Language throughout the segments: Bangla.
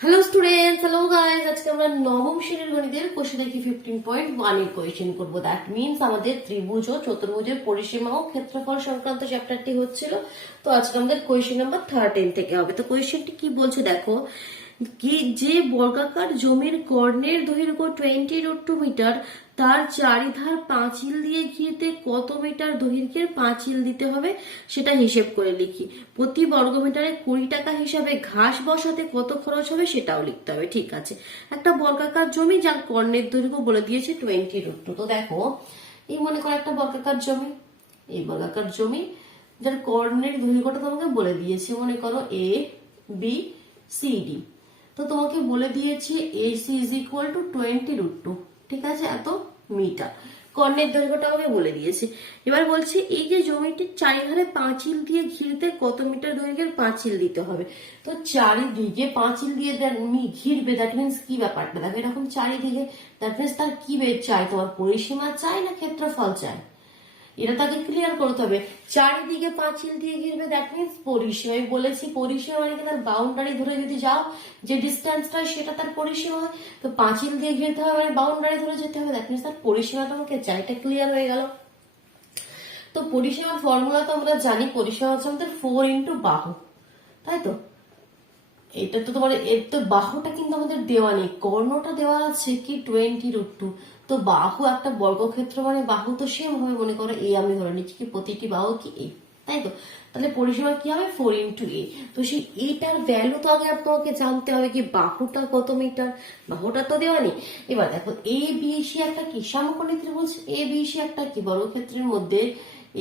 Hello students, hello guys. আজকে আমরা নবম শ্রেণীর গণিতের কোশ্চেন দেখি 15.1 এর কোয়েশ্চেন করব। দ্যাট মিন্স আমাদের ত্রিভুজ ও চতুর্ভুজের পরিসীমা ও ক্ষেত্রফল সংক্রান্ত চ্যাপ্টারটি হচ্ছিল। তো আজকে আমাদের কোয়েশ্চেন নাম্বার 13 থেকে হবে। তো কোয়েশ্চেনটি কি বলছে দেখো, কি যে বর্গাকার জমির কর্ণের দৈর্ঘ্য 20√2 মিটার, তার চারিধার পাঁচিল দিয়ে ঘিরতে কত মিটার দৈর্ঘ্যের পাঁচিল দিতে হবে সেটা হিসেব করে লিখি। প্রতি বর্গমিটারে 20 টাকা হিসাবে ঘাস বসাতে কত খরচ হবে সেটাও লিখতে হবে। ঠিক আছে, একটা বর্গাকার জমি যার কর্ণের দৈর্ঘ্য বলে দিয়েছে 20√2। তো দেখো, এই মনে করো একটা বর্গাকার জমি, এই বর্গাকার জমি যার কর্ণের দৈর্ঘ্যটা তোমাকে বলে দিয়েছে, মনে করো এ বি সি ডি। তো তোমাকে বলে দিয়েছে এসি ইজ ইকুয়াল টু 20√2, ঠিক আছে, এত মিটার কর্ণের দৈর্ঘ্যটা আমাকে বলে দিয়েছে। এবার বলছে এই যে জমিটির চারিধারে পাঁচিল দিয়ে ঘিরতে কত মিটার দৈর্ঘ্যের পাঁচিল দিতে হবে। তো চারিদিকে পাঁচিল দিয়ে ঘিরবে, দ্যাট মিনস কি ব্যাপারটা দেখো, এরকম চারিদিকে, দ্যাট মিনস তার কি চাই, তোমার পরিসীমা চাই না ক্ষেত্রফল চাই, এটা তাকে ক্লিয়ার করতে হবে। চারিদিকে পাঁচিল দিয়ে ঘিরবে, দ্যাট মিনস পরিসীমা। আমি বলেছি পরিসীমা মানে তার বাউন্ডারি ধরে যদি যাও, যে ডিস্টেন্সটা সেটা তার পরিসীমা হয়। তো পাঁচিল দিয়ে ঘিরতে হবে মানে বাউন্ডারি ধরে যেতে হবে, দ্যাট মিনস তার পরিসীমাটা আমাকে চাই। এটা ক্লিয়ার হয়ে গেল। তো পরিসীমার ফর্মুলা তো আমরা জানি, পরিসীমা হচ্ছে আমাদের 4 × বাহু, তাই তো। এটা তো তোমার এর তো বাহুটা কিন্তু আমাদের দেওয়া নেই, কর্ণটা দেওয়া আছে কি 20√2। তো বাহু একটা বর্গক্ষেত্র মানে বাহু তো সেম ভাবে মনে করো এ, আমি ধরে নিচ্ছি কি প্রতিটি বাহু কি এ, তাই তো। তাহলে পরিসীমা কি হবে 4 × a। তো সেই এটার ভ্যালু তো আগে তোমাকে জানতে হবে কি বাহুটা কত মিটার, বাহুটা তো দেওয়া নেই। এবার দেখো এ বি সি একটা কি সমকোণী ত্রিভুজ, এ বি সি একটা কি বর্গক্ষেত্রের মধ্যে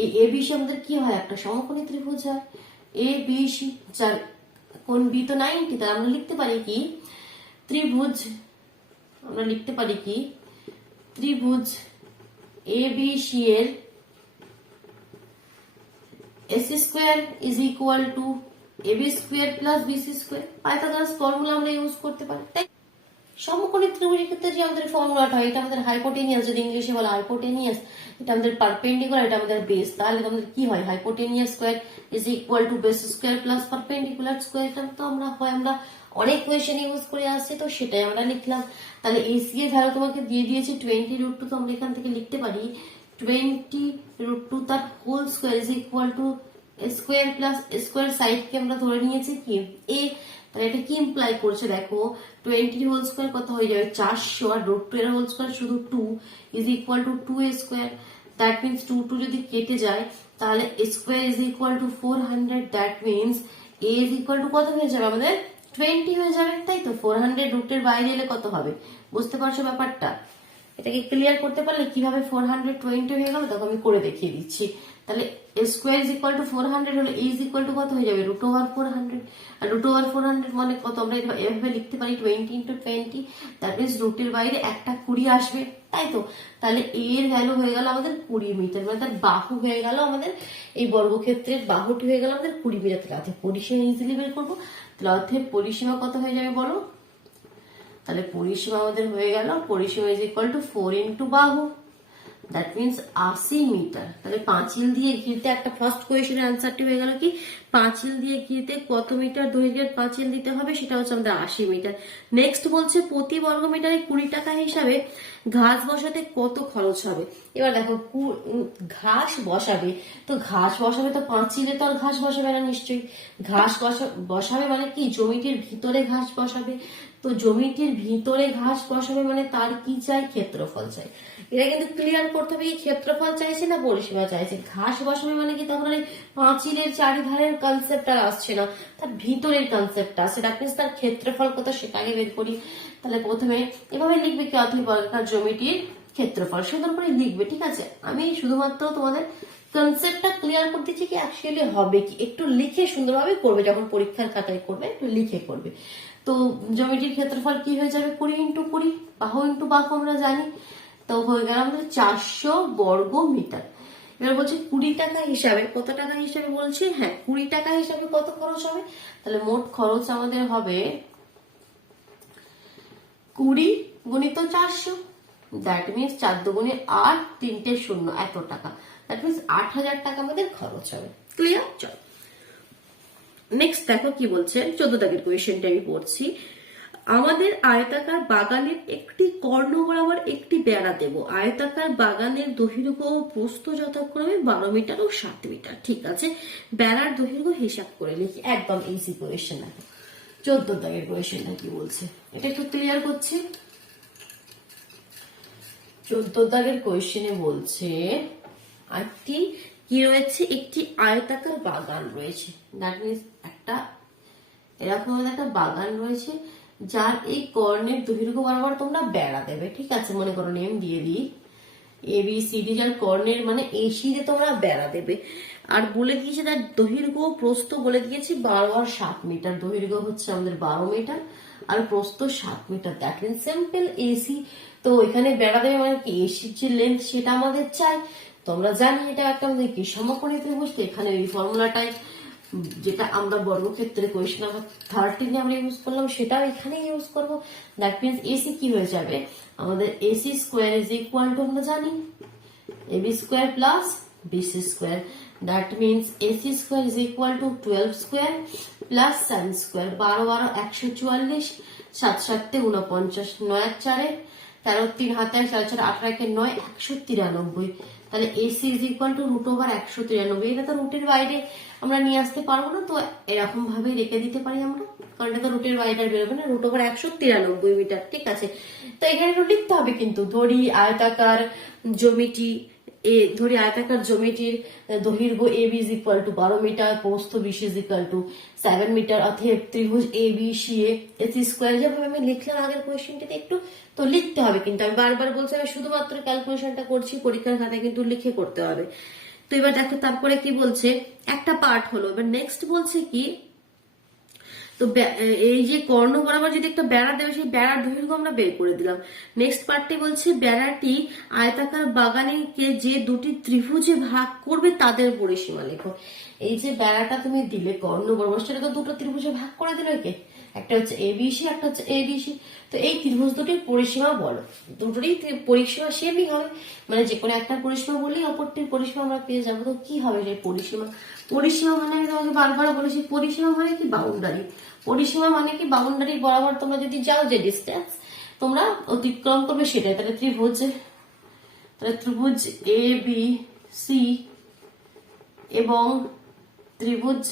এই এ বি সি আমাদের কি হয়, একটা সমকোণী ত্রিভুজ হয় এ বি সি, যার কোন বি তো 90। তাহলে আমরা লিখতে পারি কি ত্রিভুজ, আমরা লিখতে পারি কি ত্রিভুজ এ বি সি এর S square is equal to A B square plus BC square. Pythagoras formula আমরা ইউজ করতে পারি, তাই সমকোণী ত্রিভুজের ক্ষেত্রে যে আমাদের ফর্মুলাটা হয়, এটা আমাদের হাইপোটেনিয়াস, যদি ইংলিশে বলা হাইপোটেনিয়াস, এটা আমাদের পারপেন্ডিকুলার, এটা আমাদের বেস। তাহলে আমাদের কি হয়, hypotenuse square is equal two base square plus perpendicular square. এটা তো আমরা অনেক কোয়েশ্চেন ইউজ করে আসছি, তো সেটাই আমরা লিখলাম। তাহলে এসি এর ভ্যালু তোমাকে দিয়ে দিয়েছে 20√2। তো আমরা এখান থেকে লিখতে পারি 20√2 তার whole square is equal to square plus square, সাইডকে আমরা ধরে নিয়েছি কি এ। তাহলে এটা কি ইমপ্লাই করছে দেখো, 20 হোল স্কোয়ার কত হয়ে যাবে 400, আর √2 এর হোল স্কোয়ার শুধু 2 is equal two 2a square. That means 2 যদি কেটে যায় তাহলে square is equal two 400। That means a is equal two কত হয়ে যাবে আমাদের 20 হয়ে যাবে, তাই তো। 400 রুটের বাইরে এলে কত হবে, বুঝতে পারছো ব্যাপারটা। এটাকে ক্লিয়ার করতে পারলে কিভাবে 420 হয়ে গেল দেখো, আমি করে দেখিয়ে দিচ্ছি। তাহলে স্কোয়ার ইজ ইকুয়াল টু 400 হলে এ ইজ ইকুয়াল টু কত হয়ে যাবে √400। আর √400 মানে কত, আমরা এভাবে লিখতে পারি 20 × 20। দ্যাট মিনস রুটের বাইরে একটা 20 আসবে, তাই তো। তাহলে এর ভ্যালু হয়ে গেল আমাদের 20 মিটার, মানে তার বাহু হয়ে গেল আমাদের, এই বর্গক্ষেত্রের বাহুটি হয়ে গেল আমাদের 20 মিটার। তাহলে অর্থে পরিসীমা ইজিলি বের করবো। তাহলে অর্থে পরিসীমা কত হয়ে যাবে বলো, তাহলে পরিসীমা আমাদের হয়ে গেল, পরিসীমা ইজ ইকুয়াল টু 4 × বাহু, দ্যাট মিনস 80 মিটার। তাহলে পাঁচিল দিয়ে ঘিরতে একটা ফার্স্ট কোয়েশ্চেনের আনসারটি হয়ে গেল কি পাঁচিল দিয়ে ঘিরতে কত মিটার দৈর্ঘ্যের পাঁচিল দিতে হবে, সেটা হচ্ছে আমাদের 80 মিটার। নেক্সট বলছে প্রতি বর্গ মিটারে 20 টাকা হিসাবে ঘাস বসাতে কত খরচ হবে। এবার দেখো ঘাস বসাবে, তো ঘাস বসাবে তো পাঁচিলে তো আর ঘাস বসাবে না নিশ্চয়ই। ঘাস বসাবে মানে কি জমিটির ভিতরে ঘাস বসাবে। তো জমিটির ভিতরে ঘাস বসাবে মানে তার কি চাই, ক্ষেত্রফল চাই। এটা কিন্তু ক্লিয়ার করতে হবে, ক্ষেত্রফল চাইছে না পরিসীমা চাইছে। ঘাস বসাবে মানে কি তখন এই পাঁচিলের চারিধারের কনসেপ্ট আর আসছে না, তার ভিতরের কনসেপ্ট আসছে। দ্যাট মিনস তার ক্ষেত্রফল কত সেটা আগে বের করি। তাহলে প্রথমে এভাবে লিখবে কি অথবা বর্গাকার জমিটির ক্ষেত্রফল, সুন্দর করে লিখবে, ঠিক আছে। আমি শুধুমাত্র তোমাদের কনসেপ্টটা ক্লিয়ার করতে দিচ্ছি কি অ্যাকচুয়ালি হবে কি, একটু লিখে সুন্দরভাবে করবে, যখন পরীক্ষার খাতায় করবে একটু লিখে করবে। তো জমিটির ক্ষেত্রফল কি হয়ে যাবে 20 × 20, বাহু × বাহু আমরা জানি। তো হয়ে গেল আমাদের 400 বর্গ মিটার। এবার বলছে 20 টাকা হিসাবে, কত টাকা হিসাবে বলছে, হ্যাঁ 20 টাকা হিসাবে কত খরচ হবে। তাহলে মোট খরচ আমাদের হবে 20 × 400, দ্যাট মিনস 4 দুগুণে 8, 3টে 0, এত টাকা। দ্যাট মিনস 8000 টাকা আমাদের খরচ হবে। ক্লিয়ার? চলো নেক্সট দেখো কি বলছে, 14 দাগের কোয়েশ্চেনটা আমি পড়ছি। আমাদের আয়তাকার বাগানের একটি কর্ণ বরাবর একটি বেড়া দেব। আয়তাকার বাগানের দৈর্ঘ্য ও প্রস্থ যথাক্রমে 12 মিটার ও 7 মিটার। ঠিক আছে, বেড়ার দৈর্ঘ্য হিসাব করে লিখি, একদম ইজি কোয়েশ্চেন। দেখো 14 দাগের কোয়েশ্চেনটা কি বলছে, এটা একটু ক্লিয়ার করছি। 14 দাগের কোয়েশ্চেনে বলছে একটি কি রয়েছে, একটি আয়তাকার বাগান রয়েছে। দ্যাট মিনস একটা এরকম একটা বাগান রয়েছে যার এই কর্ণের দৈর্ঘ্য বরাবর তোমরা বেড়া দেবে। ঠিক আছে, মনে করো নেম দিয়ে দিই ABCD, যার কর্ণের মানে AC তে তোমরা বেড়া দেবে। আর বলে দিয়েছে তার দৈর্ঘ্য প্রস্থ বলে দিয়েছে 12 আর 7 মিটার। দৈর্ঘ্য হচ্ছে আমাদের 12 মিটার আর প্রস্থ 7 metre. That means simple AC। তো এখানে বেড়া দেবে মানে কি, এসির যে লেন্থ সেটা আমাদের চাই। তোমরা জানি এটা একটা আমাদের কি সমকোণী ত্রিভুজ। এখানে এই ফর্মুলাটাই যেটা আমরা বর্গক্ষেত্রে কোয়েশ্চেন নাম্বার 13 আমরা ইউজ করলাম সেটাও এখানে ইউজ করব। দ্যাট মিনস এসি কি হয়ে যাবে আমাদের, AC square is equal to আমরা জানি AB square plus BC square. That means AC square is equal to 12 square plus 7 square. 12 12 144, 7 7 49, 9 4 13 3 হাতে 4 4 18 1 9 193। তাহলে এসি ইজ ইকুয়াল টু √193। এটা তো রুটের বাইরে আমরা নিয়ে আসতে পারবো না, তো এরকম ভাবে রেখে দিতে পারি আমরা, কারণ এটা তো রুটের বাইরে বেরোবে না, √193 মিটার। ঠিক আছে, তো এখানে একটু লিখতে হবে কিন্তু, ধরি আয়তাকার জমিটির দৈর্ঘ্য AB is equal to 12 metre, প্রস্থ BC is equal to 7 metre. অতএব ত্রিভুজ ABCA এসি স্কোয়ার, যেভাবে আমি লিখলাম আগের কোয়েশ্চেনটিতে একটু, তো লিখতে হবে কিন্তু। আমি বারবার বলছি আমি শুধুমাত্র ক্যালকুলেশনটা করছি, পরীক্ষার খাতায় কিন্তু লিখে করতে হবে। তো এবার দেখো তারপরে কি বলছে, একটা পার্ট হলো। এবার নেক্সট বলছে কি, তো এই যে কর্ণ বরাবর যদি একটা বেড়া দেবে, সেই বেড়ার দৈর্ঘ্য আমরা বের করে দিলাম। নেক্সট পার্টটি বলছে বেড়াটি আয়তাকার বাগানকে যে দুটি ত্রিভুজে ভাগ করবে তাদের পরিসীমা লেখো। এই যে বেড়াটা তুমি দিলে কর্ণ বরাবর, সেটা তো দুটো ত্রিভুজে ভাগ করে দিল, একে একটা হচ্ছে ABC একটা হচ্ছে ADC। তো এই ত্রিভুজ দুটির পরিসীমা বলো, দুটোরই পরিসীমা সেমই হবে, মানে যে কোনো একটা পরিসীমা বললেই অপরটির পরিসীমা আমরা পেয়ে যাবো। তো কি হবে সেই পরিসীমা? পরিসীমা মানে আমি তোমাকে বারবার বলেছি, পরিসীমা মানে কি বাউন্ডারি। পরিসীমা মানে কি বাউন্ডারি বরাবর তোমরা যদি যাও, যে ডিস্টেন্স তোমরা অতিক্রম করবে সেটাই। তাহলে ত্রিভুজ ABC এবং ত্রিভুজ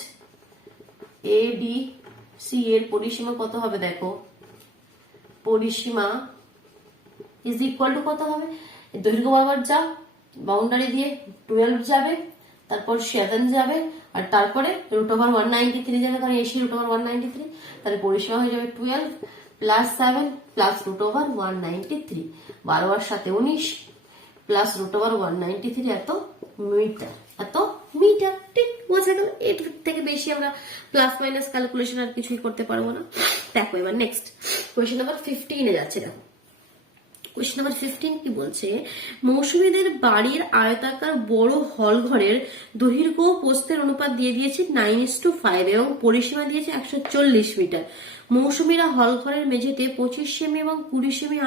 ADC এর পরিসীমা কত হবে দেখো, পরিসীমা ইজ ইকুয়াল টু কত হবে, দৈর্ঘ্য বরাবর যাও বাউন্ডারি দিয়ে 12 যাবে, তারপর 7 যাবে, আর তারপরে √193 যাবে, কারণ এসি √193। তাহলে পরিসীমা হয়ে যাবে 12 প্লাস 7 প্লাস √193। 12 আর 7 19 প্লাস √193, এত মিটার। ঠিক বোঝা গেল? এর থেকে বেশি আমরা প্লাস মাইনাস ক্যালকুলেশন আর কিছুই করতে পারবো না। দেখো এবার নেক্সট কোয়েশ্চেন নাম্বার 15 এ যাচ্ছে। দেখো কোয়েশ্চেন নাম্বার 15 কি বলছে, মৌসুমীদের বাড়ির আয়তাকার বড় হল ঘরের দৈর্ঘ্য ও প্রস্থের অনুপাত দিয়ে দিয়েছে 9:5 এবং পরিসীমা দিয়েছে 140 মিটার। মৌসুমীরা হল ঘরের মেঝেতে 25 সেমি এবং 20 সেমি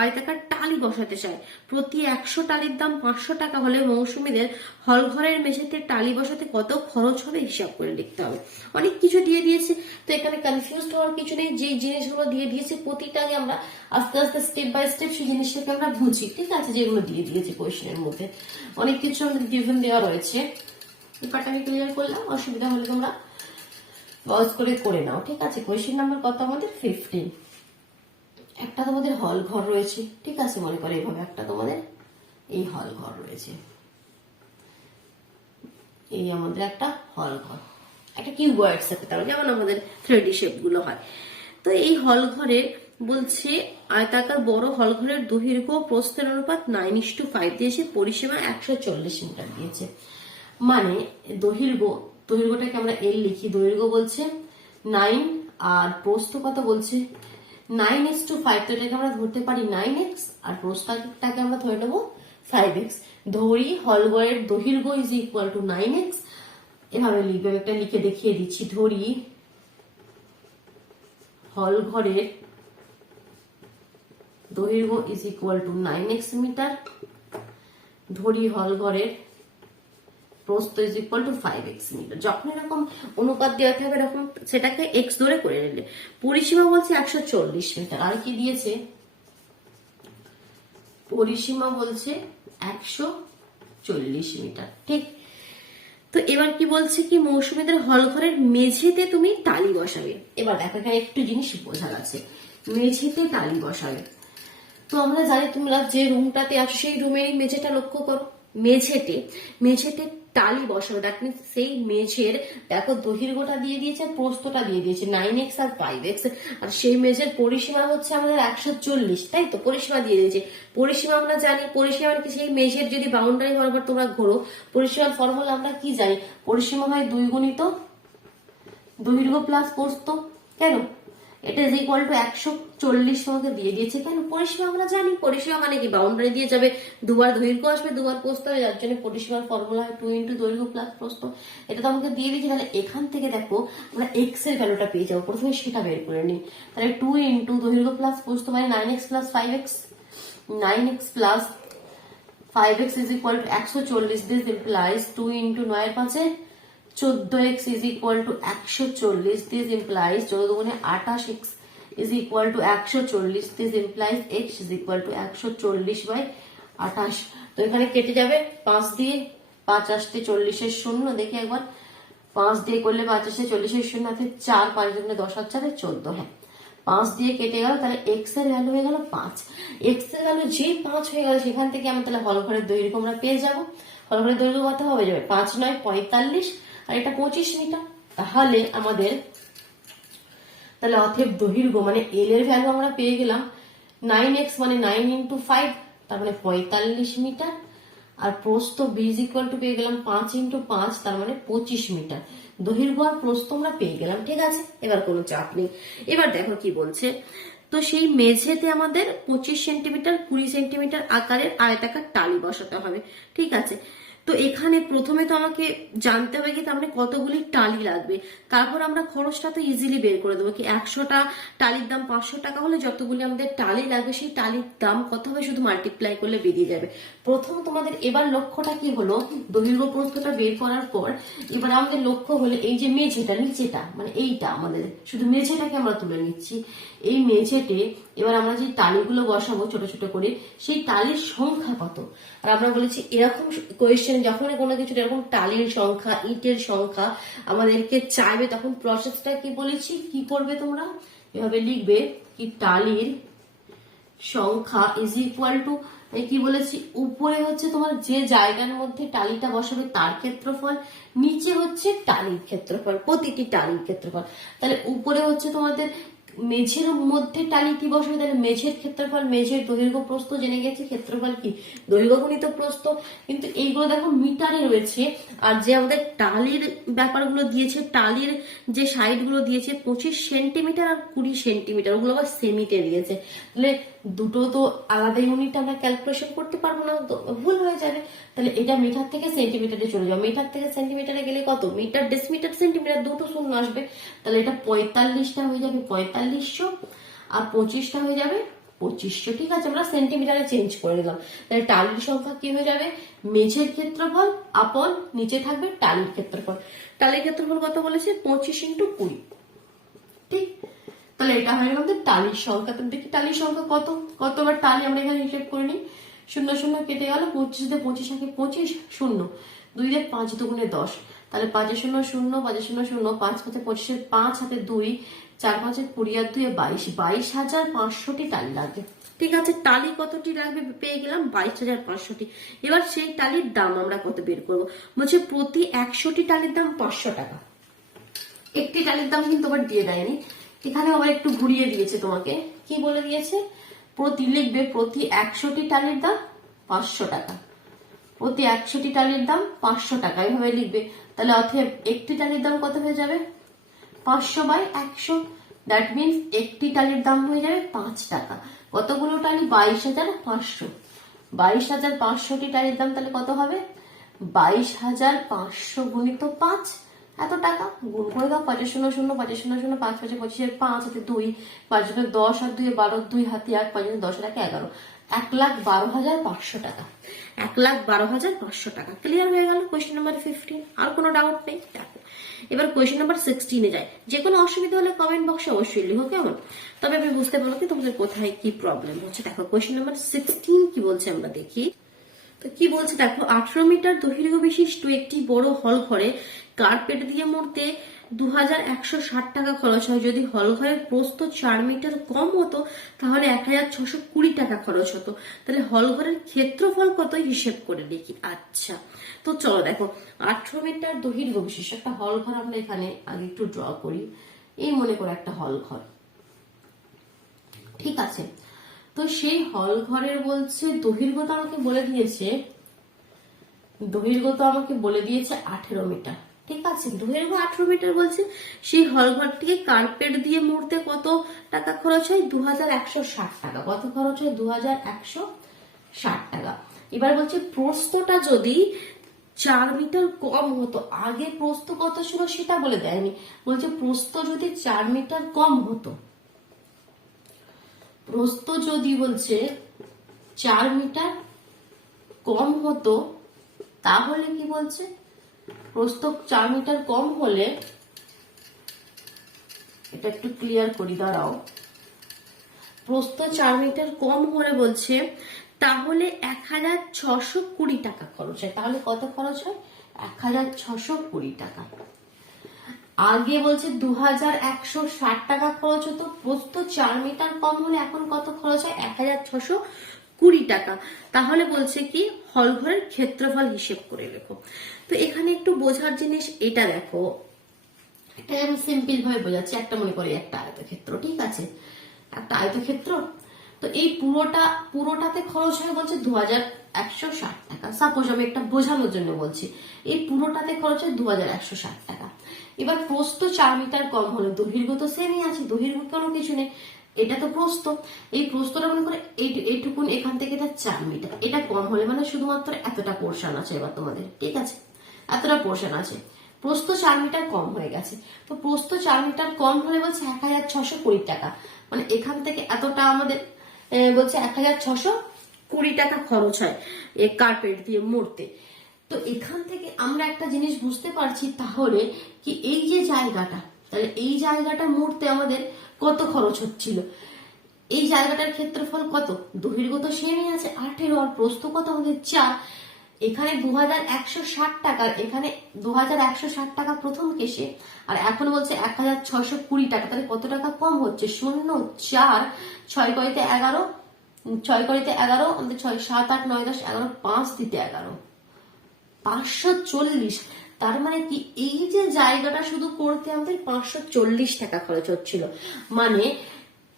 আয়তাকার টালি বসাতে চায়। প্রতি 100 টালির দাম 500 টাকা হলে মৌসুমীদের হল ঘরের মেঝেতে টালি বসাতে কত খরচ হবে হিসাব করে লিখতে হবে। অনেক কিছু দিয়ে দিয়েছে, তো এখানে কনফিউজ হওয়ার কিছু নেই। যে জিনিসগুলো দিয়ে দিয়েছে প্রতিটাকে আমরা আস্তে আস্তে স্টেপ বাই স্টেপ সেই জিনিসটাকে আমরা বুঝি। ঠিক আছে, যেগুলো দিয়ে দিয়েছে কোয়েশ্চেনের মধ্যে অনেক কিছু আমাদের গিভেন দেওয়া রয়েছে। ব্যাপারটা আমি ক্লিয়ার করলাম, অসুবিধা হলে তোমরা পজ করে নাও। ঠিক আছে, কোয়েশ্চেন নাম্বার কত আমাদের 15। একটা তোমাদের হল ঘর রয়েছে। ঠিক আছে, মনে করো এইভাবে একটা তোমাদের এই হল ঘর রয়েছে, এই আমাদের একটা হল ঘর, একটা কিউবয়েড শেপ, যেমন আমাদের 3D শেপ গুলো হয়। তো এই হল ঘরে বলছে আয়তাকার বড় হল ঘরের দৈর্ঘ্য প্রস্থের অনুপাত 9:5 দিয়েছে, পরিসীমা 140 মিটার দিয়েছে। মানে দৈর্ঘ্যটাকে আমরা L লিখি, দৈর্ঘ্য বলছে 9 আর প্রস্থ কত বলছে 9:5। তো এটাকে আমরা ধরতে পারি 9x আর প্রস্থটাকে আমরা ধরে নেবো 5x। ধরি হল ঘরের দৈর্ঘ্য ইজ ইকুয়াল টু 9x, এভাবে লিখবে, একটা লিখে দেখিয়ে দিচ্ছি। ধরি হল ঘরের দৈর্ঘ্য is equal two 9x metre. ধরি হল ঘরের প্রস্থ is equal two 5x metre. যখন এরকম অনুপাত দেওয়া থাকবে এরকম সেটাকে x ধরে করে নিলে। পরিসীমা বলছে 140 মিটার। আর কি দিয়েছে? পরিসীমা বলছে 140 মিটার। ঠিক। তো এবার কি বলছে কি, মৌসুমীদের হল ঘরের মেঝেতে তুমি টালি বসাবে। এবার দেখো এখানে একটু জিনিস বোঝার আছে, মেঝেতে টালি বসাবে। তো আমরা জানি তোমরা যে রুমটাতে আছো সেই রুমেরই মেঝেটা লক্ষ্য করো, মেঝেতে টালি বসাবে। দ্যাট মিনস সেই মেঝের দেখো দৈর্ঘ্যটা দিয়ে দিয়েছে, প্রস্থটা দিয়ে দিয়েছে 9x আর 5x, আর সেই মেঝের পরিসীমা হচ্ছে আমাদের 140, তাই তো? পরিসীমা দিয়ে দিয়েছে। পরিসীমা আমরা জানি, পরিসীমা কি সেই মেঝের যদি বাউন্ডারি বরাবর তোমরা ঘোরো, পরিসীমার ফর্মুলা আমরা কি জানি? পরিসীমা হয় 2 গুণিত দৈর্ঘ্য প্লাস প্রস্থ। কেন? এটা ইজ ইকুয়াল টু 140 তোমাকে দিয়ে দিয়েছে। কেন? পরিসীমা আমরা জানি, পরিসীমা মানে কি বাউন্ডারি দিয়ে যাবে, দুবার দৈর্ঘ্য আসবে দুবার প্রস্থ হবে, যার জন্য পরিসীমার ফর্মুলা হয় 2 ইন্টু দৈর্ঘ্য প্লাস প্রস্থ। এটা তো আমাকে দিয়ে দিয়েছে। তাহলে এখান থেকে দেখো আমরা এক্স এর ভ্যালুটা পেয়ে যাবো, প্রথমে সেটা বের করে নিই। তাহলে 2 ইন্টু দৈর্ঘ্য প্লাস প্রস্থ মানে 9x plus 5x, 9x plus 5x is equal two 140। This implies 2 into 9 এর 5 14x is equal to 140. This implies 14 দুগুণে 28x is equal to 140. This implies x is equal to 140/28। তো এখানে কেটে যাবে 5 দিয়ে, 5 আসতে 40 এর শূন্য, দেখি একবার 5 দিয়ে করলে 5 আসতে 40 এর শূন্য আছে 4, 5 দুগুণে 10 আর 4 14। হ্যাঁ, 5 দিয়ে কেটে গেল। তাহলে x এর ভ্যালু হয়ে গেল 5। x এর ভ্যালু যে 5 হয়ে গেল সেখান থেকে আমরা তাহলে হলঘরের দৈর্ঘ্য আমরা পেয়ে যাব। হলঘরের দৈর্ঘ্য কত হবে যাবে? 5 9 45, আর এটা 25 মিটার। তাহলে আমাদের তাহলে অতএব দৈর্ঘ্য মানে এল এর ভ্যালু আমরা পেয়ে গেলাম 9x মানে 9 ইন্টু 5, তার মানে 45 মিটার। আর প্রস্থ বি ইজ ইকুয়াল টু পেয়ে গেলাম 5 ইন্টু 5, তার মানে 25 মিটার। দৈর্ঘ্য আর প্রস্থ আমরা পেয়ে গেলাম। ঠিক আছে, এবার কোনো চাপ নেই। এবার দেখো কি বলছে। তো সেই মেঝেতে আমাদের 25 সেন্টিমিটার 20 সেন্টিমিটার আকারের আয়তাকার টালি বসাতে হবে। ঠিক আছে, তো এখানে প্রথমে তো আমাকে জানতে হবে কি তার মানে কতগুলি টালি লাগবে, তারপর আমরা খরচটা তো ইজিলি বের করে দেবো। কি 100টা টালির দাম 500 টাকা হলে যতগুলি আমাদের টালি লাগবে সেই টালির দাম কত হবে শুধু মাল্টিপ্লাই করলে বেরিয়ে যাবে। প্রথম তোমাদের এবার লক্ষ্যটা কি হলো, দৈর্ঘ্য প্রস্থটা বের করার পর এবার আমাদের লক্ষ্য হলো এই যে মেঝেটা নিচেটা মানে এইটা, আমাদের শুধু মেঝেটাকে আমরা তুলে নিচ্ছি। এই মেঝেতে এবার আমরা যে টালিগুলো বসাবো ছোট ছোট করে, সেই টালির সংখ্যা কত। আর আমরা বলেছি এরকম কোয়েশ্চেন যখন কোনো কিছু এরকম টালির সংখ্যা ইটের সংখ্যা আমাদেরকে চাইবে, তখন প্রসেসটা কি বলেছি, কি করবে তোমরা এভাবে লিখবে কি টালির সংখ্যা ইজ ইকুয়াল টু কি বলেছি, উপরে হচ্ছে তোমার যে জায়গার মধ্যে টালিটা বসাবে তার ক্ষেত্রফল, নিচে হচ্ছে টালির ক্ষেত্রফল, প্রতিটি টালির ক্ষেত্রফল। তাহলে উপরে হচ্ছে তোমাদের মেঝের মধ্যে টালি কি বসাবে, তাহলে মেঝের ক্ষেত্রফল, মেঝের দৈর্ঘ্য প্রস্থ জেনে গেছে, ক্ষেত্রফল কি দৈর্ঘ্য গুণিত প্রস্থ। কিন্তু এইগুলো দেখো মিটারে রয়েছে, আর যে আমাদের টালির ব্যাপারগুলো দিয়েছে, টালির যে সাইড গুলো দিয়েছে 25 সেন্টিমিটার আর 20 সেন্টিমিটার, ওগুলো আবার সেমিতে দিয়েছে। তাহলে দুটো তো আলাদা ইউনিট আমরা ক্যালকুলেশন করতে পারবো না, ভুল হয়ে যাবে। তাহলে এটা মিটার থেকে সেন্টিমিটারে চলে যাবে, মিটার থেকে সেন্টিমিটারে গেলে কত, মিটার ডেসিমিটার সেন্টিমিটার দুটো শূন্য আসবে। তাহলে এটা 45টা হয়ে যাবে 4500, আর 25টা হয়ে যাবে 2500। ঠিক আছে, আমরা সেন্টিমিটারে চেঞ্জ করে দিলাম। তাহলে টালির সংখ্যা কি হয়ে যাবে, মেঝের ক্ষেত্রফল আপন নিচে থাকবে টালির ক্ষেত্রফল। টালির ক্ষেত্রফল কত বলেছে, 25 ইন্টু 20। ঠিক, তাহলে এটা হয়ে গেল টালির সংখ্যা। তো দেখি টালির সংখ্যা কত, কতবার টালি আমরা এখানে হিসেব করে নিই। 0 0 কেটে গেল, 25 দিয়ে 25 আগে 25 0, 2 দিয়ে 5 দুগুণে 10, তাহলে 5 0 0 5 0 0, 5 5 25, 5 হাতে 2, 4 5 20 আর 2 22, 22,500টি টালি লাগবে। ঠিক আছে, টালি কতটি লাগবে পেয়ে গেলাম 22,500টি। এবার সেই টালির দাম আমরা কত বের করবো, বলছে প্রতি 100টি টালির দাম 500 টাকা। একটি টালির দাম কিন্তু আবার দিয়ে দেয়নি, এখানে আবার একটু ঘুরিয়ে দিয়েছে তোমাকে। কি বলে দিয়েছে, প্রতি লিখবে প্রতি 100টি টালির দাম 500 টাকা, প্রতি 100টি টালির দাম 500 টাকা, এইভাবে লিখবে। তাহলে অতএব একটি টালির দাম কত হয়ে যাবে, 500/100। দ্যাট মিনস একটি টালির দাম হয়ে যাবে 5 টাকা। কতগুলো টালি, 22,500। 22,500টি টালির দাম তাহলে কত হবে, 22,500 গুণিত 5, এত টাকা। গুণ করে দাও, 5 0 0 5 0 0, 5 5 25, 5 হাতে 2, 5 10 আর 2 12, 2 হাতে 1, 5 10 আর 1 11, 1,12,500 টাকা। 1,12,500 টাকা। ক্লিয়ার হয়ে গেল কোয়েশ্চেন নাম্বার 15। আর কোনো ডাউট নেই? দেখো এবার কোয়েশ্চেন নাম্বার 16 যায়। যে কোনো অসুবিধা হলে কমেন্ট বক্সে অবশ্যই লিখো, কেমন? তবে আমি বুঝতে পারবো কি তোমাদের কোথায় কি প্রবলেম হচ্ছে। দেখো কোয়েশ্চেন নাম্বার 16 কি বলছে আমরা দেখি। তো কি বলছে দেখো, 18 মিটার দৈর্ঘ্য বিশিষ্ট একটি বড় হল ঘরে কার্পেট দিয়ে মুড়তে 2,160 টাকা খরচ হয়। যদি হল ঘরের প্রস্থ 4 মিটার কম হতো তাহলে 1,620 টাকা খরচ হতো। তাহলে হল ঘরের ক্ষেত্রফল কত হিসেব করে দেখি। আচ্ছা, তো চলো দেখো 18 মিটার দৈর্ঘ্য বিশিষ্ট একটা হল ঘর আমরা এখানে আগে একটু ড্র করি। এই মনে করো একটা হল ঘর, ঠিক আছে? তো সেই হল ঘরের বলছে দৈর্ঘ্য তো আমাকে বলে দিয়েছে, 18 মিটার, ঠিক আছে? দৈর্ঘ্য 18 মিটার বলছে। সেই হল ঘরটিকে কার্পেট দিয়ে মুড়তে কত টাকা খরচ হয়? 2,160 টাকা। কত খরচ হয়? 2,160 টাকা। এবার বলছে প্রস্থটা যদি 4 মিটার কম হতো, আগে প্রস্থ কত ছিল সেটা বলে দেয়নি, বলছে প্রস্থ যদি 4 মিটার কম হতো, প্রস্থ যদি বলছে 4 মিটার কম হতো তাহলে কি বলছে, প্রস্থ 4 মিটার কম হলে, এটা একটু ক্লিয়ার করি দাঁড়াও, প্রস্থ 4 মিটার কম হলে বলছে তাহলে 1,620 টাকা খরচ হয়। তাহলে কত খরচ হয়? 1,620 টাকা। আগে বলছে 2,160 টাকা খরচ হতো, প্রস্থ 4 মিটার কম হলে এখন কত খরচ হয়? 1,620 টাকা। তাহলে বলছে কি হল ঘরের ক্ষেত্রফল হিসেব করে লেখো। তো এখানে একটু বোঝার জিনিস এটা দেখো, এটা আমি সিম্পল ভাবে বোঝাচ্ছি। একটা মনে করি একটা আয়তক্ষেত্র, ঠিক আছে? একটা আয়তক্ষেত্র। তো এই পুরোটাতে খরচ হয় বলছে 2,160 টাকা। সাপোজ আমি একটা বোঝানোর জন্য বলছি, এই পুরোটাতে খরচ হয় 2,160 টাকা। এবার প্রস্থ 4 মিটার কম হলে দৈর্ঘ্য তো সেমই আছে, দৈর্ঘ্য কোনো কিছু নেই, এটা তো প্রস্থ। এই প্রস্থটা মনে করে এইটুকুন, এখান থেকে এটা 4 মিটার, এটা কম হলে মানে শুধুমাত্র এতটা পোর্শন আছে এবার তোমাদের, ঠিক আছে? এতটা পোর্শন আছে, প্রস্থ 4 মিটার কম হয়ে গেছে। তো প্রস্থ 4 মিটার কম হলে বলছে 1,620 টাকা, মানে এখান থেকে এতটা আমাদের বলছে 1,620 টাকা খরচ হয় কার্পেট দিয়ে মুড়তে। তো এখান থেকে আমরা একটা জিনিস বুঝতে পারছি তাহলে কি, এই যে জায়গাটা, তাহলে এই জায়গাটা মুড়তে আমাদের কত খরচ হচ্ছিল, এই জায়গাটার ক্ষেত্রফল কত, দৈর্ঘ্য তো সেমই আছে 18 আর প্রস্থ কত আমাদের 4, এখানে 2,160 টাকা, এখানে 2,160 টাকা প্রথম কেসে, আর এখন বলছে 1,620 টাকা। তাহলে কত টাকা কম হচ্ছে? 0, 4, 6 করিতে 11, 6 করিতে 11, আমাদের 6, 7, 8, 9, 10, 11, 5 দিতে 11, 540। তার মানে কি এই যে জায়গাটা শুধু করতে আমাদের 540 টাকা খরচ হচ্ছিল। মানে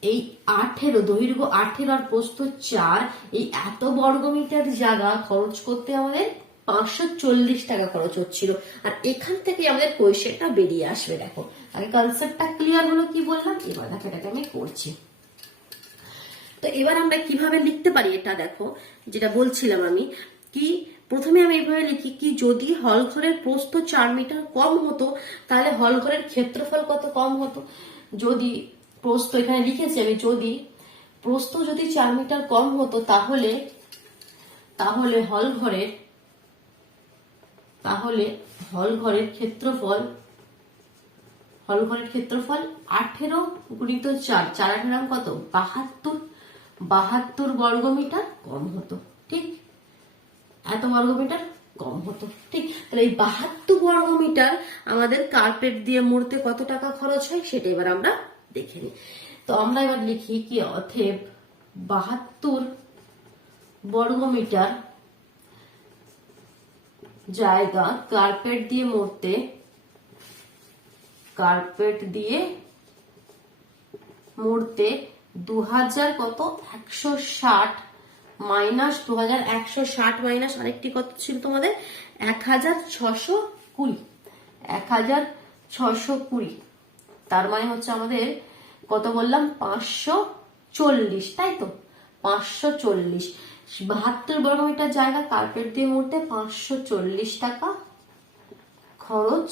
এই 18, দৈর্ঘ্য 18 আর প্রস্থ 4, এই এত বর্গমিটার জায়গা খরচ করতে আমাদের 540 টাকা খরচ হচ্ছিল। আর এখান থেকে আমাদের কোয়েশ্চেনটা বেরিয়ে আসবে। দেখো আগে কনসেপ্টটা ক্লিয়ার হলো কি বললাম, এবার দেখো এটাকে আমি করছি। তো এবার আমরা কিভাবে লিখতে পারি এটা দেখো, যেটা বলছিলাম আমি কি, প্রথমে আমি এইভাবে লিখি কি, যদি হল ঘরের প্রস্থ 4 মিটার কম হতো তাহলে হল ঘরের ক্ষেত্রফল কত কম হতো। যদি প্রস্থ, এখানে লিখেছি আমি, যদি প্রস্থ যদি 4 মিটার কম হতো তাহলে হল ঘরের ক্ষেত্রফল 18 গুণিত 4, 4 18 কত, 72 বর্গমিটার কম হতো, ঠিক? এত বর্গমিটার কম হতো, ঠিক? তাহলে এই 72 বর্গমিটার আমাদের কার্পেট দিয়ে মুড়তে কত টাকা খরচ হয় সেটা এবার আমরা দেখে নিই। তো আমরা এবার লিখি কি, অতএব 72 বর্গমিটার জায়গা কার্পেট দিয়ে মুড়তে 2000 কত, 160 মাইনাস 2160 মাইনাস আরেকটি কত ছিল তোমাদের, 1,620, তার মানে হচ্ছে আমাদের কত বললাম, 540, তাই তো? 540, 72 বর্গমিটার জায়গা কার্পেট দিয়ে মুড়তে 540 টাকা খরচ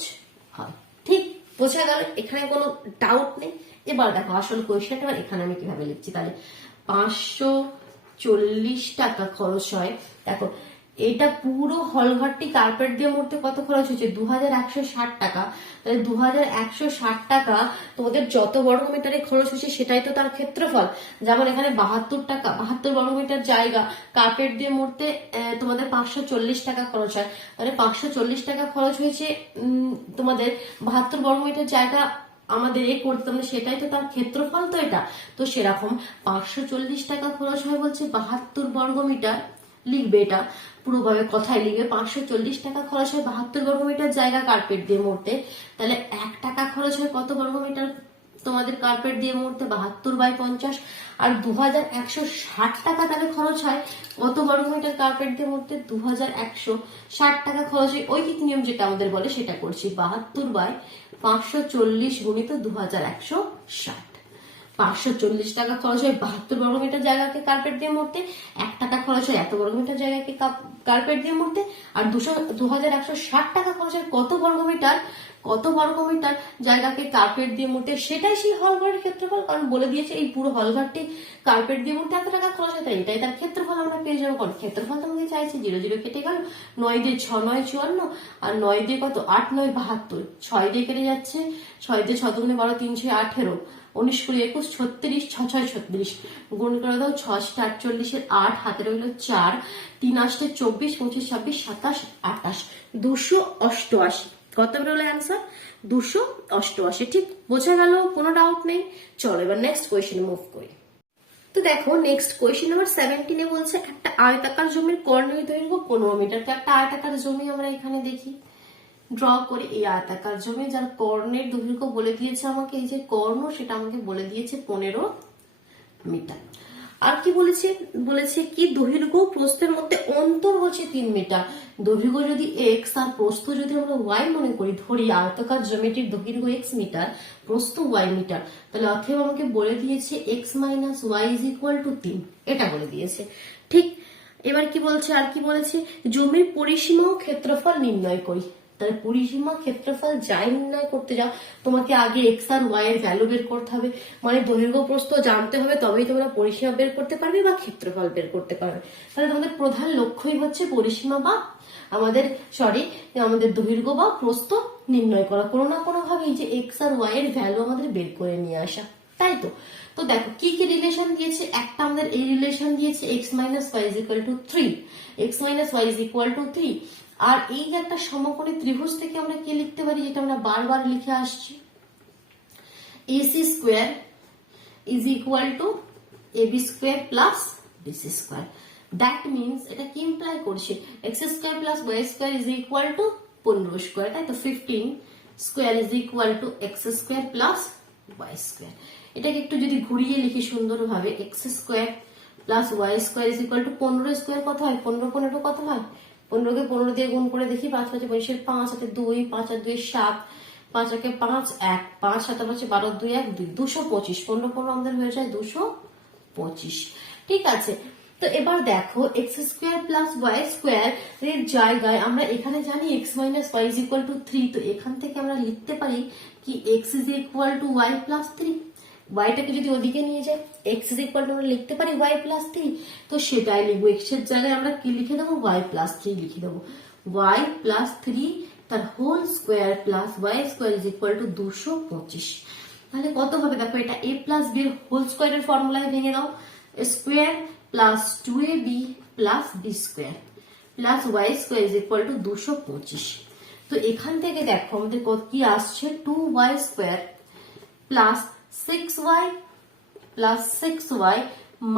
হয়, ঠিক? বোঝা গেল, এখানে কোনো ডাউট নেই। এবার দেখো আসল কোয়েশ্চেনটা এখানে আমি কিভাবে লিখছি। তাহলে 40 টাকা খরচ হয়। দেখো এটা পুরো হলঘরটি কার্পেট দিয়ে মরতে কত খরচ হচ্ছে? 2160 টাকা। তাহলে 2160 টাকা তোমাদের যত বর্গ মিটারে খরচ হচ্ছে সেটাই তো তার ক্ষেত্রফল। যেমন এখানে 72 টাকা, 72 বর্গ মিটার জায়গা কার্পেট দিয়ে মরতে তোমাদের 540 টাকা খরচ হয়। তাহলে 540 টাকা খরচ হয়েছে তোমাদের 72 বর্গ মিটার জায়গা আমাদের করতে, মানে সেটাই তো তার ক্ষেত্রফল। তো এটা তো সেরকম 540 টাকা খরচ হয় বলছে 72 বর্গ মিটার। লিখবে এটা পুরোভাবে কথায় লিখবে, 540 টাকা খরচ হয় 72 বর্গ মিটার জায়গা কার্পেট দিয়ে মরতে। তাহলে 1 টাকা খরচ হয় কত বর্গ মিটার তোমাদের কার্পেট দিয়ে মরতে? 72/50। আর 2160 টাকা তাহলে খরচ হয় কত বর্গ মিটার কার্পেট দিয়ে মরতে? 2160 টাকা খরচ হয়। ঐকিক নিয়ম যেটা আমাদের বলে সেটা করছি, 72/540 গুণিত 2160। 540 টাকা খরচ হয় 72 বর্গ মিটার জায়গাকে কার্পেট দিয়ে মরতে, 1 টাকা খরচ হয় এত বর্গ মিটার জায়গাকে কার্পেট দিয়ে মরতে, আর 2160 টাকা খরচ হয় কত বর্গ মিটার জায়গাকে কার্পেট দিয়ে মরতে। সেটাই সেই হলঘরের ক্ষেত্রফল, কারণ বলে দিয়েছে এই পুরো হলঘরটি কার্পেট দিয়ে মরতে এত টাকা খরচ হয়, তাই এটাই তার ক্ষেত্রফল আমরা পেয়ে যাবো। কারণ ক্ষেত্রফল তোমাকে চাইছে, 0 0 কেটে গেল, 9 দিয়ে 6 9 54, আর 9 দিয়ে কত 8 9 72, 6 দিয়ে কেটে যাচ্ছে, 6 দিয়ে 6 দুগুণে 12, 3 6 18, 19 20 21 36, 6 6 36, গুণ করে দাও, 6 48 এর 8, হাতে রইল 4, 3 8 24, 25 26 27 28, 288। কত বেরোলো অ্যান্সার? 288। ঠিক বোঝা গেল? কোনো ডাউট নেই। চলো এবার নেক্সট কোয়েশ্চেনে মুভ করি। তো দেখো নেক্সট কোয়েশ্চেন নাম্বার 17 বলছে একটা আয়তাকার জমির কর্ণের দৈর্ঘ্য 15 মিটার। তো একটা আয়তাকার জমি আমরা এখানে দেখি, ড্র করি। এই আয়তাকার জমি যার কর্ণের দৈর্ঘ্য বলে দিয়েছে আমাকে, এই যে কর্ণ সেটা আমাকে বলে দিয়েছে 15 মিটার। আর কি বলেছে? বলেছে কি দৈর্ঘ্য প্রস্থের মধ্যে অন্তর হচ্ছে 3 মিটার। দৈর্ঘ্য যদি x আর প্রস্থ যদি আমরা y মনে করি, ধরি আয়তাকার জমিটির দৈর্ঘ্য x মিটার, প্রস্থ y মিটার, তাহলে অতএব আমাকে বলে দিয়েছে x minus y is equal to 3, এটা বলে দিয়েছে। ঠিক এবার কি বলছে? আর কি বলেছে? জমির পরিসীমা ও ক্ষেত্রফল নির্ণয় করি। তাহলে পরিসীমা ক্ষেত্রফল যাই নির্ণয় করতে যাও তোমাকে আগে এক্স আর ওয়াই এর ভ্যালু বের করতে হবে, মানে দৈর্ঘ্য প্রস্থ জানতে হবে, তবেই তোমরা পরিসীমা বের করতে পারবে বা ক্ষেত্রফল বের করতে পারবে। তাহলে তোমাদের প্রধান লক্ষ্যই হচ্ছে পরিসীমা বা আমাদের দৈর্ঘ্য বা প্রস্থ নির্ণয় করা, কোনো না কোনো ভাবে এই যে এক্স আর ওয়াই এর ভ্যালু আমাদের বের করে নিয়ে আসা, তাই তো। তো দেখো কি কি রিলেশন দিয়েছে। একটা আমাদের এই রিলেশন দিয়েছে x minus Y is equal to 3, x minus Y is equal to 3। আর এই যে একটা সমকোণী ত্রিভুজ থেকে আমরা কি লিখতে পারি, যেটা আমরা বারবার লিখে আসছি, AC square is equal two AB square plus BC square. That means এটা কি ইমপ্লাই করছে, x square plus y square is equal two 15 square, তাই তো 15 square is equal two x square plus y square. এটাকে একটু যদি ঘুরিয়ে লিখি সুন্দরভাবে, x square plus y square is equal two 15 square কত হয়, 15 15 কত হয়, 15 কে 15 দিয়ে গুণ করে দেখি, 5 5 25 5 হাতে 2, 5 আর 2 7, 5 একে 5 1, 5 7 5 12 2 1 2, 225। 15 15 আমাদের হয়ে যায় 225। ঠিক আছে, তো এবার দেখো X square plus Y square এর জায়গায় আমরা এখানে জানি x minus Y is equal to 3, তো এখান থেকে আমরা লিখতে পারি কি x is equal to Y plus 3। ওয়াইটাকে যদি ওদিকে নিয়ে যাই, x ইজ ইকুয়াল টু আমরা লিখতে পারি y প্লাস 3, তো সেটাই লিখবো। x এর জায়গায় আমরা কি লিখে দেবো, y প্লাস 3 লিখে দেবো। y প্লাস 3 তার whole square plus y square is equal to 225। তাহলে কত হবে দেখো, এটা a প্লাস b এর হোল স্কোয়ারের ফর্মুলায় ভেঙে দাও, square plus 2ab plus b square plus y square is equal to 225। তো এখান থেকে দেখো আমাদের কত কি আসছে, 2y square plus 6y plus 6y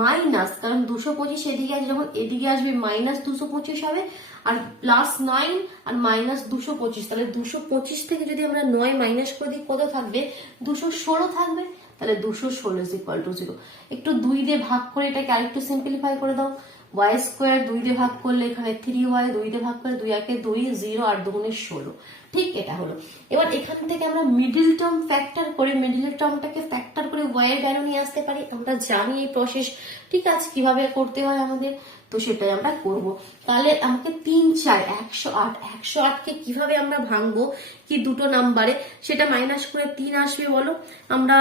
minus, কারণ 225 এদিকে আছে, যখন এদিকে আসবে মাইনাস 225 হবে, আর প্লাস 9 আর মাইনাস 225, তাহলে 225 থেকে যদি আমরা 9 মাইনাস করে দিই কত থাকবে, 216 থাকবে। তাহলে 216 ইজ ইকুয়াল টু 0। একটু 2 দিয়ে ভাগ করে এটাকে আরেকটু সিম্পলিফাই করে দাও, ওয়াই স্কোয়ার 2 দিয়ে ভাগ করলে এখানে 3y, 2 দিয়ে ভাগ করলে 2 একে 2, 0 আর 2 গুণে 16। ঠিক, এটা হলো। এবার এখান থেকে আমরা মিডিল টার্ম ফ্যাক্টর করে, মিডিল টার্মটাকে ফ্যাক্টর করে ওয়াই এর ভ্যালু নিয়ে আসতে পারি। আমরা জানি এই প্রসেস, ঠিক আছে, কিভাবে করতে হয় আমাদের, তো সেটাই আমরা করব। তাহলে আমাকে 3 4 108, 108কে কিভাবে আমরা ভাঙবো কি দুটো নাম্বারে, সেটা মাইনাস করে 3 আসবে বলো। আমরা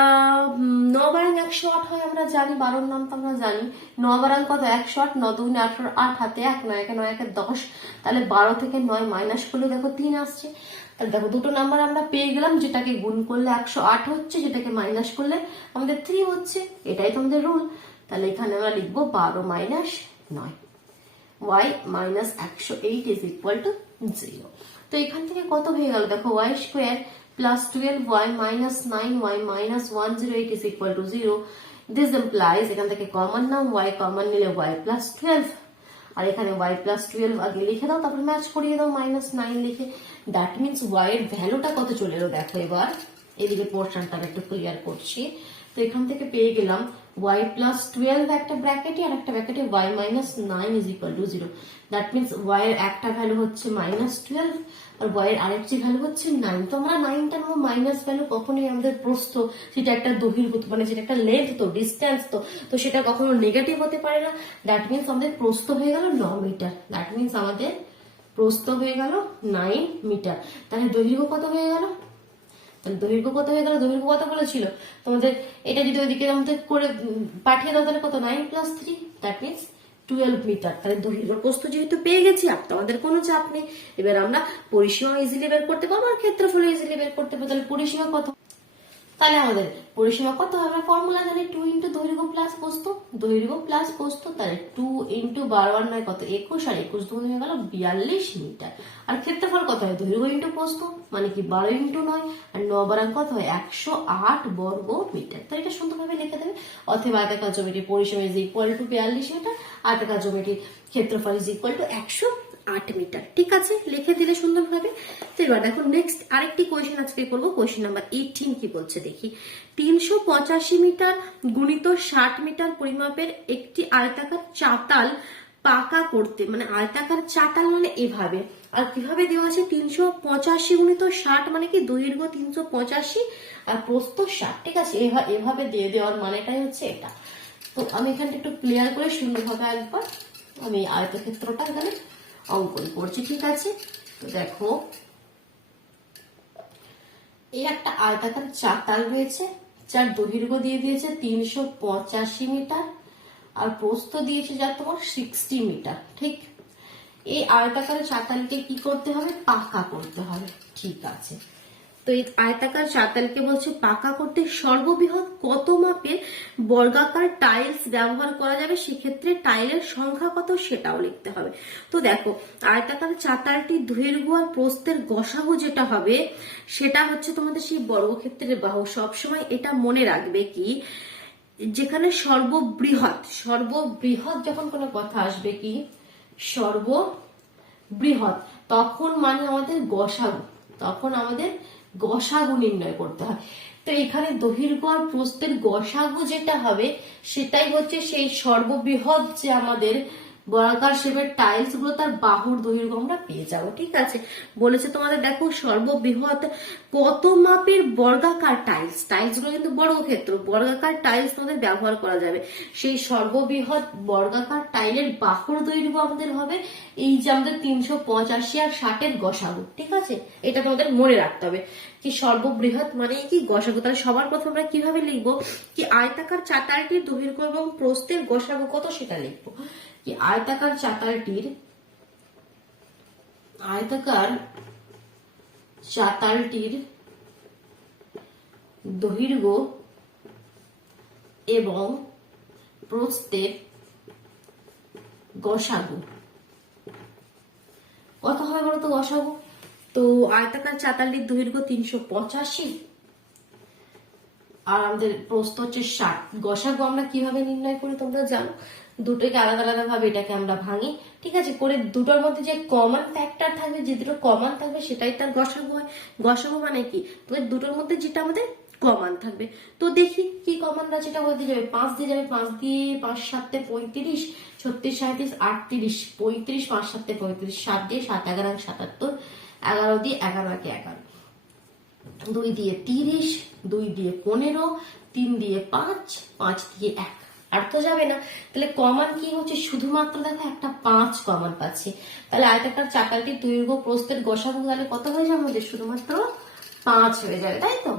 9 বারাং 108 হয়, আমরা জানি, 12 নাম তো আমরা জানি। 9 বারাং কত? 108, 9 2 18, 8 হাতে 1, 9 একে 9 একে 10। তাহলে 12 থেকে 9 মাইনাস করলে দেখো 3 আসছে। তাহলে দেখো দুটো নাম্বার আমরা পেয়ে গেলাম, যেটাকে গুণ করলে 108 হচ্ছে, যেটাকে মাইনাস করলে আমাদের 3 হচ্ছে। এটাই তো আমাদের রুল। তাহলে এখানে আমরা লিখবো 12 minus 9, y minus 108 is equal two 0। তো এখান থেকে কত হয়ে গেল দেখো, y square plus 12y minus 9y minus 108 is equal two 0। This implies, এখান থেকে কমন নাম y, কমন নিলে y প্লাস 12, আর এখানে y প্লাস 12 আগে লিখে দাও, তারপর ম্যাচ করিয়ে দাও মাইনাস 9 লিখে। দ্যাট মিনস y এর ভ্যালুটা কত চলে এলো দেখো। এবার এদিকে পোর্শনটা একটু ক্লিয়ার করছি। তো এখান থেকে পেয়ে গেলাম y প্লাস 12 একটা ব্র্যাকেটে, আর একটা ব্র্যাকেটে y minus 9 is equal two 0। That means y এর একটা ভ্যালু হচ্ছে মাইনাস 12 আর y এর আরেকটি ভ্যালু হচ্ছে 9। তো আমরা 9টা নেবো মাইনাস ভ্যালু, কখনোই আমাদের প্রস্থ, সেটা একটা দৈর্ঘ্য, মানে সেটা একটা লেন্থ, তো ডিস্টেন্স, তো সেটা কখনো নেগেটিভ হতে পারে না। দ্যাট মিনস আমাদের প্রস্থ হয়ে গেল 9 মিটার। দ্যাট মিনস আমাদের প্রস্থ হয়ে গেল 9 মিটার। তাহলে দৈর্ঘ্য কত হয়ে গেল? দৈর্ঘ্য কত হয়ে গেল? দৈর্ঘ্য কত বলেছিল তোমাদের? এটা যদি ওইদিকে আমাদের করে পাঠিয়ে দাও, তাহলে কত? 9 প্লাস 3, দ্যাট মিনস 12 মিটার। তাহলে দৈর্ঘ্য প্রস্থ যেহেতু পেয়ে গেছি, আর আমাদের কোনো চাপ নেই। এবার আমরা পরিসীমা ইজিলি বের করতে পারবো, আর ক্ষেত্রফল ইজিলি বের করতে পারবো। তাহলে পরিসীমা কত? তাহলে আমাদের পরিসীমা কত হবে? আমরা ফর্মুলা জানি 2 ইন্টু দৈর্ঘ্য প্লাস প্রস্থ, দৈর্ঘ্য প্লাস প্রস্থ। তাহলে 2 ইন্টু 12 আর 9 কত? 21, আর 21 দুগুণ হয়ে গেল 42 মিটার। আর ক্ষেত্রফল কত হয়? দৈর্ঘ্য ইন্টু প্রস্থ, মানে কি 12 ইন্টু 9, আর 9 বারাং কত হয়? 108 বর্গ মিটার। তো এটা সুন্দরভাবে লিখে দেবে। অথবা আয়তাকার জ্যামিতির পরিসীমা ইজ ইকুয়াল টু 42 মিটার, আয়তাকার জ্যামিতির ক্ষেত্রফল ইজ ইকুয়াল টু 108 মিটার। ঠিক আছে, লিখে দিলে সুন্দরভাবে। তো এবার দেখো নেক্সট আরেকটি কোয়েশ্চেন আজকে করবো। কোয়েশ্চেন নাম্বার 18 কি বলছে দেখি। 385 মিটার গুণিত 60 মিটার পরিমাপের একটি আয়তাকার চাতাল পাকা করতে, মানে আয়তাকার চাতাল মানে এভাবে, আর কিভাবে দেওয়া আছে? 385 গুণিত 60 মানে কি দৈর্ঘ্য 385 আর প্রস্থ 60। ঠিক আছে, এভাবে দিয়ে দেওয়ার মানেটাই হচ্ছে এটা। তো আমি এখানে একটু ক্লিয়ার করে সুন্দরভাবে একবার আমি আয়তক্ষেত্রটা এখানে অঙ্কন করছি। ঠিক আছে, তো দেখো এই একটা আয়তাকার চাতাল রয়েছে, যার দৈর্ঘ্য দিয়ে দিয়েছে 385 মিটার আর প্রস্থ দিয়েছে যা তোমার 60 মিটার। ঠিক, এই আয়তাকার চাতালকে কি করতে হবে? পাকা করতে হবে। ঠিক আছে, তো এই আয়তাকার চাতালকে বলছে পাকা করতে সর্ববৃহৎ কত মাপের বর্গাকার টাইলস ব্যবহার করা যাবে, সেক্ষেত্রে টাইলের সংখ্যা কত সেটাও লিখতে হবে। তো দেখো আয়তাকার চাতালটি দৈর্ঘ্য আর প্রস্থের গসাগু যেটা হবে, সেটা হচ্ছে তোমাদের সেই বর্গক্ষেত্রের বাহু। সবসময় এটা মনে রাখবে কি, যেখানে সর্ববৃহৎ যখন কোনো কথা আসবে কি সর্ববৃহৎ, তখন মানে আমাদের গসাগু, তখন আমাদের গসাগু নির্ণয় করতে হয়। তো এখানে দৈর্ঘ্য আর প্রস্থের গসাগু যেটা হবে, সেটাই হচ্ছে সেই সর্ববৃহৎ যে আমাদের বর্গাকার শেপের টাইলস গুলো, তার বাহুর দৈর্ঘ্য আমরা পেয়ে যাবো। ঠিক আছে, বলেছে তোমাদের দেখো সর্ববৃহৎ কত মাপের বর্গাকার টাইলস গুলো কিন্তু বর্গক্ষেত্র, বর্গাকার টাইলস তোমাদের ব্যবহার করা যাবে। সেই সর্ববৃহৎ বর্গাকার টাইলের বাহুর দৈর্ঘ্য আমাদের হবে এই যে আমাদের 385 আর 60-এর গসাগু। ঠিক আছে, এটা তোমাদের মনে রাখতে হবে কি সর্ববৃহৎ মানে কি গসাগু। তাহলে সবার প্রথমে আমরা কিভাবে লিখবো কি আয়তাকার চাতালটির দৈর্ঘ্য এবং প্রস্থের গসাগু কত সেটা লিখবো। কি আয়তাকার চাতালটির দৈর্ঘ্য এবং প্রস্থের গসাগু কত হবে বলতো গসাগু? তো আয়তাকার চাতালটির দৈর্ঘ্য 385 আর আমাদের প্রস্থ হচ্ছে 60। গসাগু আমরা কিভাবে নির্ণয় করি তোমরা জানো, দুটোকে আলাদা আলাদা ভাবে এটাকে আমরা ভাঙি। ঠিক আছে, করে দুটোর মধ্যে যে কমন ফ্যাক্টর থাকবে, যে দুটো কমন থাকবে সেটাই তার গসাগু হয়। গসাগু মানে কি, তোমাদের দুটোর মধ্যে যেটা আমাদের কমান থাকবে। তো দেখি কি কমান আছে, এটা বলতে যাবে 5 দিয়ে যাবে, 5 দিয়ে 5 7 35, 36 37 38 35, 5 7 35, 7 দিয়ে 7 11 77, 11 দিয়ে 11 একে 11, 2 দিয়ে 30, 2 দিয়ে 15, 3 দিয়ে 5, 5 দিয়ে 1, আর তো যাবে না। তাহলে কমান কি হচ্ছে, শুধুমাত্র দেখো একটা 5 কমান পাচ্ছি। তাহলে আয়তাকার চাকালটির দৈর্ঘ্য প্রস্থের গসাগু তাহলে কত হয়ে যাবে আমাদের, শুধুমাত্র 5 হয়ে যাবে, তাই তো।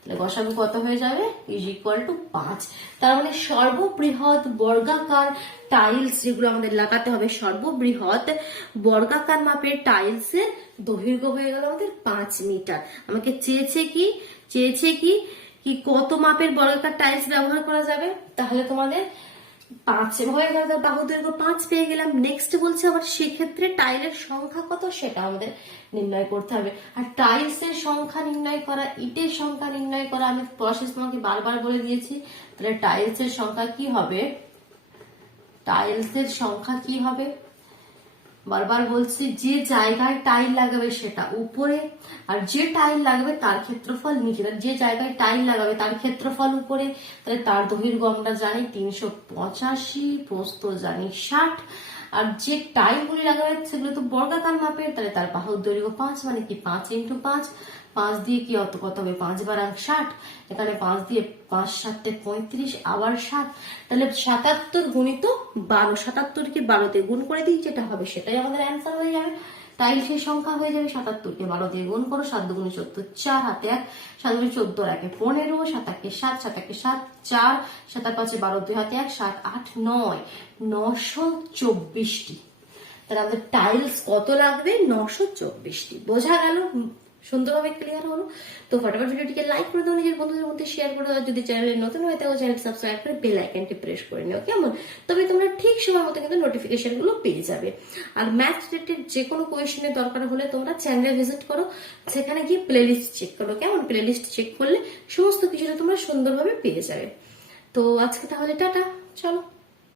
তাহলে গসাগু কত হয়ে যাবে, ইজ ইকুয়াল টু 5। তার মানে সর্ববৃহৎ বর্গাকার টাইলস যেগুলো আমাদের লাগাতে হবে, সর্ববৃহৎ বর্গাকার মাপের টাইলসের দৈর্ঘ্য হয়ে গেল আমাদের 5 মিটার। আমাকে চেয়েছে কি কি কত মাপের বর্গাকার টাইলস ব্যবহার করা যাবে, তাহলে তোমাদের 5 হয়ে গেল, বাহু দৈর্ঘ্য 5 পেয়ে গেলাম। নেক্সট বলছে আবার সেক্ষেত্রে টাইলের সংখ্যা কত সেটা আমাদের নির্ণয় করতে হবে। আর টাইলসের সংখ্যা নির্ণয় করা, ইটের সংখ্যা নির্ণয় করা আমি প্রসেস তোমাকে বারবার বলে দিয়েছি। তাহলে টাইলসের সংখ্যা কি হবে, টাইলসের সংখ্যা কি হবে, বারবার বলছি, যে জায়গায় টাইল লাগাবে সেটা উপরে, আর যে টাইল লাগবে তার ক্ষেত্রফল নিচে। যে জায়গায় টাইল লাগাবে তার ক্ষেত্রফল উপরে, তাহলে তার দৈর্ঘ্য আমরা জানি 385, প্রস্থ জানি 60, আর যে টাইলগুলি লাগাবে সেগুলো তো বর্গাকার মাপের, তাহলে তার বাহুর দৈর্ঘ্য 5, মানে কি 5 × 5, 5 দিয়ে কি কত হবে, 5 বার 60, এখানে 5 দিয়ে 5 7 35, আবার 7, তাহলে 77 গুণিত 12, 77 কে 12 দিয়ে গুণ করে দিই, যেটা হবে সেটাই আমাদের অ্যান্সার হয়ে যাবে। টাইলসের সংখ্যা হয়ে যাবে 77 কে 12 দিয়ে গুণ করো, 7 দুগুণে 14, 4 হাতে 1, 7 দুগুণে 14, আর 1 15, 7 1 7, 7 1 7, 4, 7 আর 5 12, 2 হাতে 1, 7 8 9, 924টি। তাহলে আমাদের টাইলস কত লাগবে, 924টি। বোঝা গেল, সুন্দরভাবে ক্লিয়ার হলো। তো ফটাফট ভিডিওটিকে লাইক করে দাও, নিজের বন্ধুদের মধ্যে শেয়ার করে দাও, যদি চ্যানেলে নতুন হয় তাহলে চ্যানেল সাবস্ক্রাইব করে বেল আইকনটি প্রেস করে নিও, কেমন। তবে তোমরা ঠিক সময় মতো কিন্তু নোটিফিকেশন গুলো পেয়ে যাবে। আর ম্যাথ রিলেটেড যে কোনো কোয়েশনের দরকার হলে তোমরা চ্যানেলে ভিজিট করো, সেখানে গিয়ে প্লেলিস্ট চেক করো, কেমন। প্লেলিস্ট চেক করলে সমস্ত কিছুটা তোমরা সুন্দরভাবে পেয়ে যাবে। তো আজকে তাহলে টাটা, চলো।